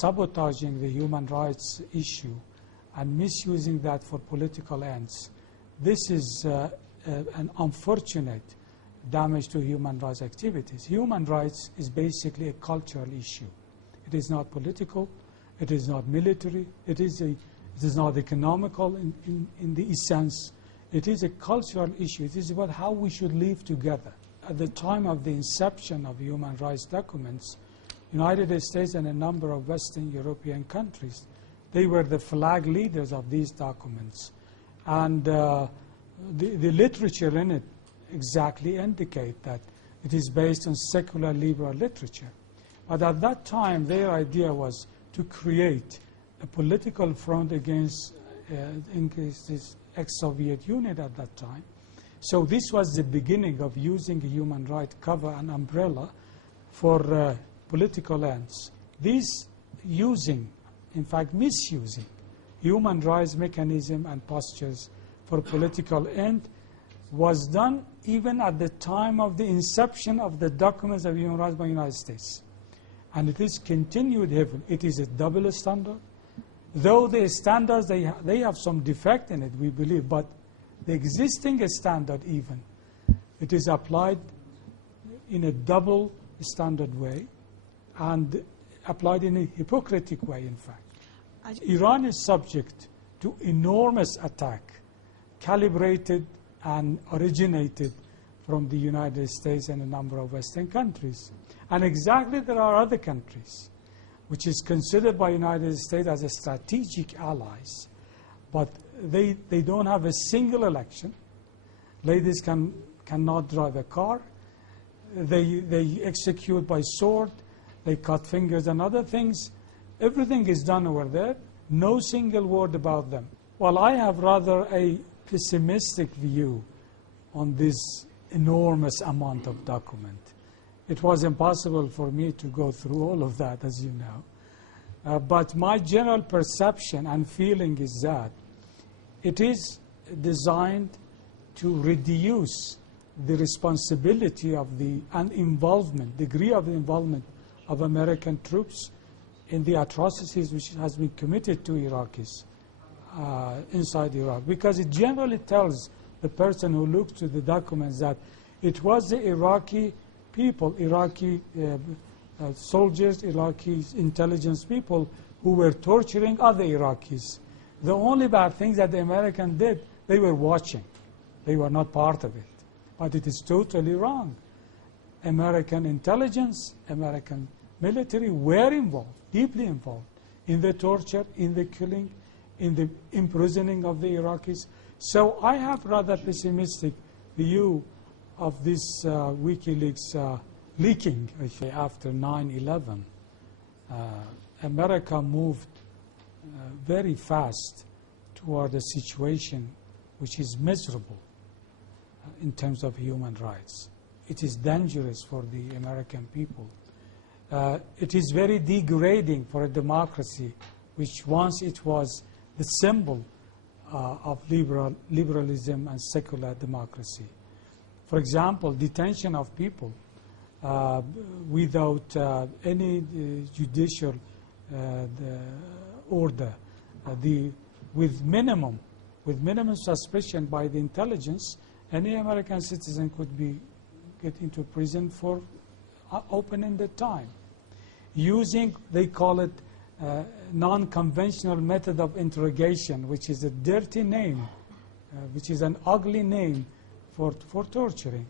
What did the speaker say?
sabotaging the human rights issue and misusing that for political ends. This is an unfortunate damage to human rights activities. Human rights is basically a cultural issue. It is not political, it is not military, it is not economical in the essence. It is a cultural issue. It is about how we should live together. At the time of the inception of human rights documents, United States and a number of Western European countries, they were the flag leaders of these documents. And the literature in it exactly indicate that it is based on secular liberal literature. But at that time, their idea was to create a political front against this ex-Soviet Union at that time. So this was the beginning of using a human rights cover and umbrella for political ends. This using, in fact misusing, human rights mechanism and postures for political end was done even at the time of the inception of the documents of human rights by the United States. And it is continued heavily. It is a double standard. Though the standards, they have some defect in it, we believe, but the existing standard even, it is applied in a double standard way and applied in a hypocritical way, in fact. Iran is subject to enormous attack, calibrated and originated from the United States and a number of Western countries. And exactly there are other countries which is considered by the United States as a strategic allies, but they don't have a single election. Ladies cannot drive a car. They execute by sword. They cut fingers and other things. Everything is done over there. No single word about them. Well, I have rather a pessimistic view on this enormous amount of document. It was impossible for me to go through all of that, as you know. But my general perception and feeling is that it is designed to reduce the responsibility of the degree of involvement of American troops in the atrocities which has been committed to Iraqis inside Iraq. Because it generally tells the person who looks to the documents that it was the Iraqi people, Iraqi soldiers, Iraqi intelligence people who were torturing other Iraqis. The only bad things that the Americans did, they were watching. They were not part of it. But it is totally wrong. American intelligence, American military were involved, deeply involved, in the torture, in the killing, in the imprisoning of the Iraqis. So I have rather pessimistic view of this Wikileaks leaking. After 9/11, America moved very fast toward a situation which is miserable in terms of human rights. It is dangerous for the American people. It is very degrading for a democracy which once it was the symbol of liberalism and secular democracy. For example, detention of people without any judicial order, with minimum suspicion by the intelligence, any American citizen could get into prison for open-ended time. Using, they call it non-conventional method of interrogation, which is a dirty name, which is an ugly name for torturing.